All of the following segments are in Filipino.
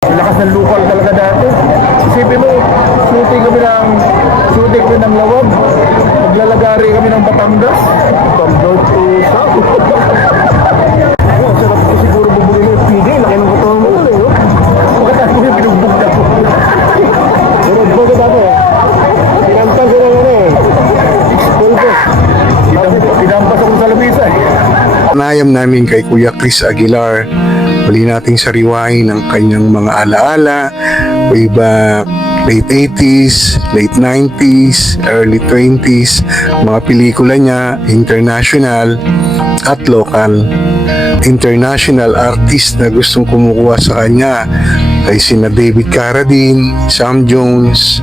Lakas ng lukal talaga dati. Isipin mo, shooting kami ng Lawag. Maglalagari kami ng Batangas. From north to south. Sarap ko siguro bubuli mo yung PJ. Laki ng katawang mo ulit. Pagkatapos mo yung binugbog na po. Binugbog na po. Pinampas ko lang ano eh. Pulbos. Pinampas ako sa lamisa eh. Panayam namin kay Kuya Chris Aguilar. Muli nating sariwain ang kanyang mga alaala, way back late 80s, late 90s, early 20s, mga pelikula niya, international at local. International artist na gustong kumukuha sa kanya ay sina David Carradine, Sam Jones,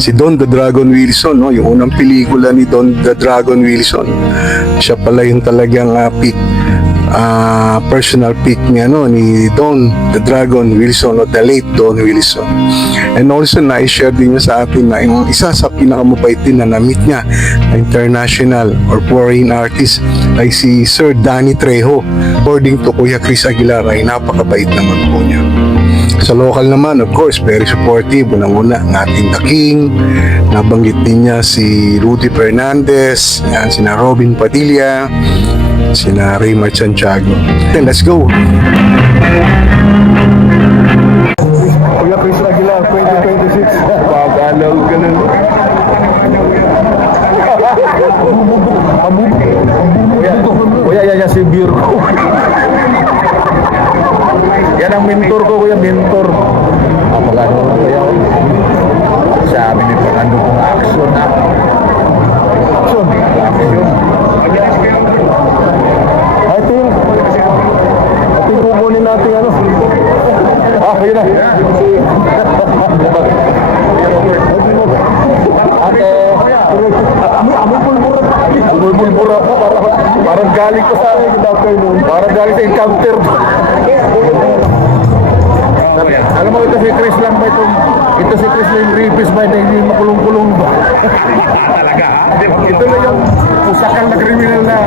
si Don the Dragon Wilson, no? Yung unang pelikula ni Don the Dragon Wilson. Siya pala yung talagang personal pick niya, no, ni Don the Dragon Wilson o the late Don Wilson. And also na-share din niya sa atin na yung isa sa pinakamabait din na na-meet niya na international or foreign artist ay si Sir Danny Trejo. According to Kuya Chris Aguilar ay napakabait naman po niya. Sa local naman, of course, very supportive. Unang-una, ng ating The King. Nabanggit din niya si Rudy Fernandez, yan, sina Robin Padilla, sina Raymar Santiago. Then, let's go! Kuya Chris Aguilar, 2026. Pag-alaw ka na. Kuya, yan si Virgo. Yan ang mentor ko, kuya, mentor. Kapag ano, kuya, sabi nito, ano kong action na. Action. Ito yung kukunin natin ano. Yun na. Amoy pulbura pa. Parang galing ko sa parang galing sa encounter. Alam mo, ito si Chris lang ba ito si Chris lang yung rapist ba, hindi makulong-kulong ba? Talaga ha? Ito na yung usakal na kriminal na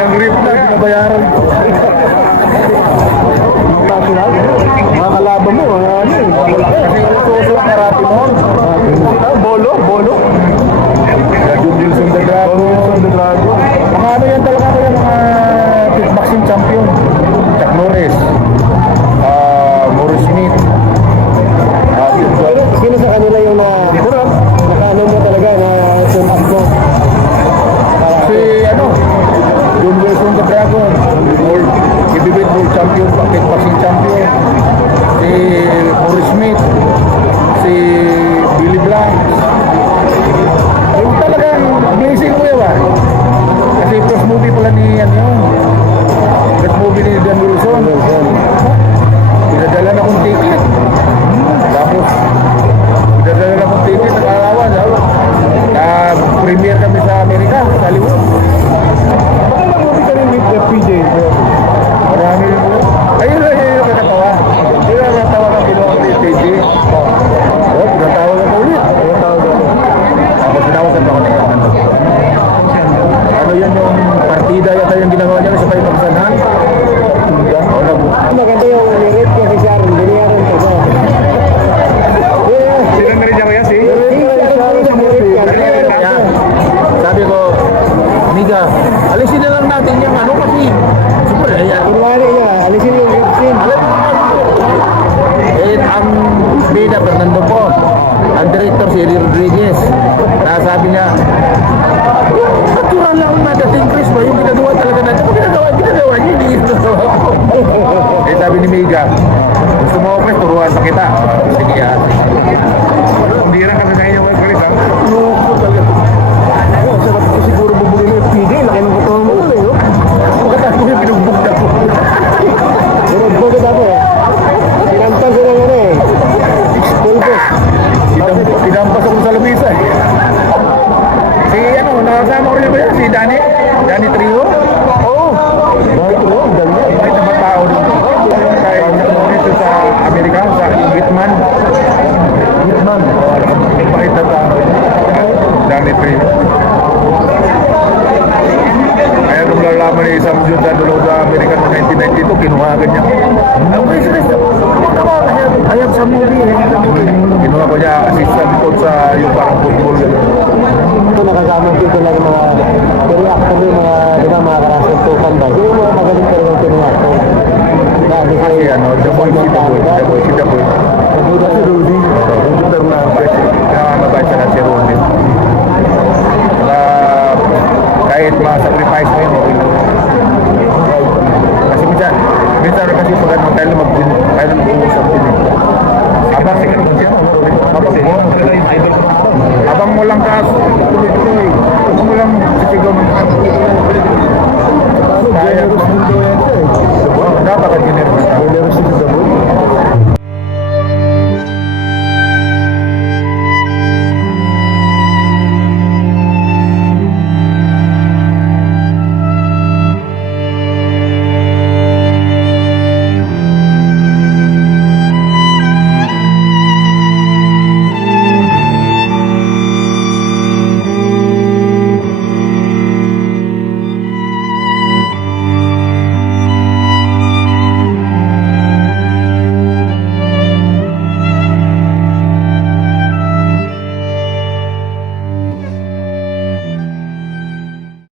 ng rape na binabayaran ko. Mga kalaban mo, ano eh. Kasi uso ang karate mo. Bolo. Wilson the Dragon. Mga ano yan talaga ko yung mga kickboxing champion. Chuck Norris. Morris Smith. Sino sa kanila yung nakaano mo talaga na sumas mo? Si John Wilson the Dragon, heavyweight world champion, kickboxing champion. Si Morris Smith, si Billy Blanc. Yung talagang amazing mo yun kasi first movie pala ni first movie ni Dan Wilson. Pinadala na akong ticket. Tapos, pinadala na akong ticket sa Kalawan. Premiere kami sa Amerika, sa Hollywood. Baka lang movie ka rin with PJ. Marami rin po. Ayun yung katatawa. Ayun ang natawa ng kinuha ni PJ. Pinatawag ako ulit. Tapos sinawagan ako na ano yan yung partida yata yung ginawa niya sa kayo pagsanhan. Maganda yung lyric kasi siya rin, biniyaran ko ba? Sino na rin niya kaya si? Sabi ko, Miga, alisin na lang natin yung ano kasi kunwari niya, alisin yung rip scene. Ang bida Fernando po, ang director si Eddie Rodriguez. Sabi niya, natural lang na dating Chris ba yung ginagawa talaga natin. Kung ginagawa niya, hindi ito. Sabi ni Miga, gusto mo Chris, turuan pa kita. Sige yan. Hindi lang kasi sa inyo mga Chris ha. Loko talaga. Sarap ko siguro bubuli mo yung PJ. Laki ng katawang mo ulit. Pagkatapos mo yung binugbog na po. Binugbog na po. Pinampas ko lang ano eh. Pulbos. Pinampas ako sa lamisa eh. Si nakasama ko rin ba yan? Si Danny Trejo? Oo. Danny Trejo, ganda. Bakit naman tao dito? Kaya dito sa Amerika, sa Whitman. Bakit na tao? Danny po nakasama dito lang ng mga reactor yung mga, di ba, mga karasuntukan ba? Yung mga magaling talagang tiniactor. Kasi ano, the boy, si the boy. Si Rudy. Fernandez. Mabait siya na si Rudy. Kahit ma-sacrifice mo yun, okay lang. Kasi minsan kasi pag ano, tayo mag-uusap